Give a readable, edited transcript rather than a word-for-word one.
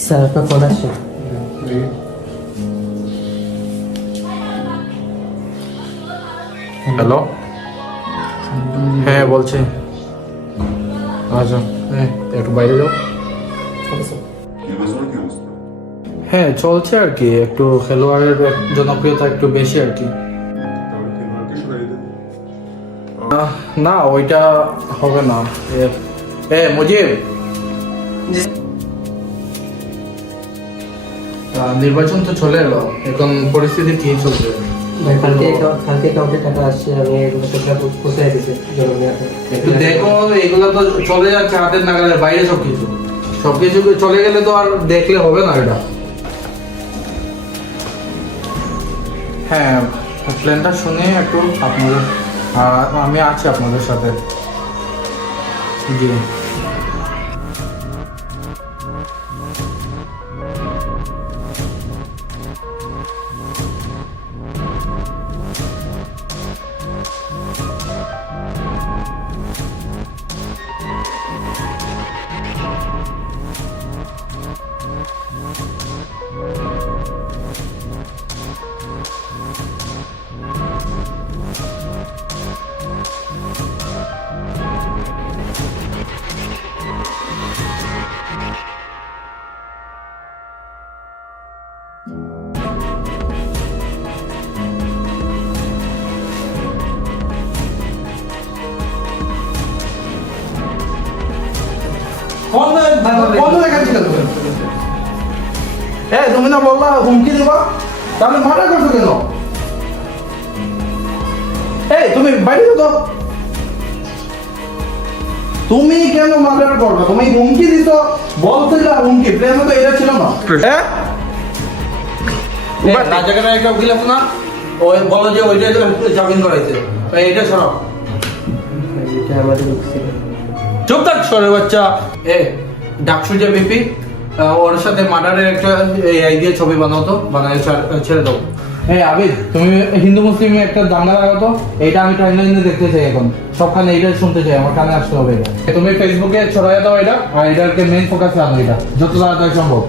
Sir আপনার phone আসছে। Hello, হ্যাঁ বলছি। আচ্ছা, হ্যাঁ একটু বাইরে যাও। হ্যাঁ চলছে আর কি, একটু খেলোয়াড়ের জনপ্রিয়তা একটু বেশি আর কি। না ওইটা হবে না। মুজিব, নির্বাচন তো চলে এলো, এখন পরিস্থিতি কি চলছে? ভাই কালকে অ্যাকাউন্টে টাকা আসছে, আমি এগুলো সবটা পৌঁছে দিয়েছি জরুরি আপনি একটু দেখো, এগুলো তো চলে যাচ্ছে হাতের নাগালের বাইরে সবকিছু। সবকিছু চলে গেলে তো আর দেখলে হবে না এটা। হ্যাঁ প্ল্যানটা শুনে একটু আপনাদের, আমি আছি আপনাদের সাথে। জি তুমি না বললা হুমকি দিবা, তাহলে মার্ডার করছো কেন? তুমি বাইরে তো, তুমি কেন মার্ডার করবে? তুমি হুমকি দিত, বলছিল হুমকি, প্লেন তো এটা ছিল না। রাজাকার একটা উকিল আছে না, ওই বলো যে ওইটা জামিন করাইছে, এটা সরাও। এটা আমাদের ছিল। চুপ থাক সরে বাচ্চা। ডাকসু যে বিপি, ওর সাথে মার্ডারের একটা এই দিয়ে ছবি বানাতো, বানায় ছেড়ে দাও। আবিদ, তুমি হিন্দু মুসলিম একটা দাঙ্গা লাগাতো, এইটা আমি টাইমলাইনে দেখতে চাই এখন, সবখানে এইটা শুনতে চাই, আমার কানে আসতে হবে এটা। তুমি ফেসবুকে ছড়াই দাও এটা, আর এটাকে মেইন ফোকাসে আনো, এটা যত তাড়াতাড়ি সম্ভব।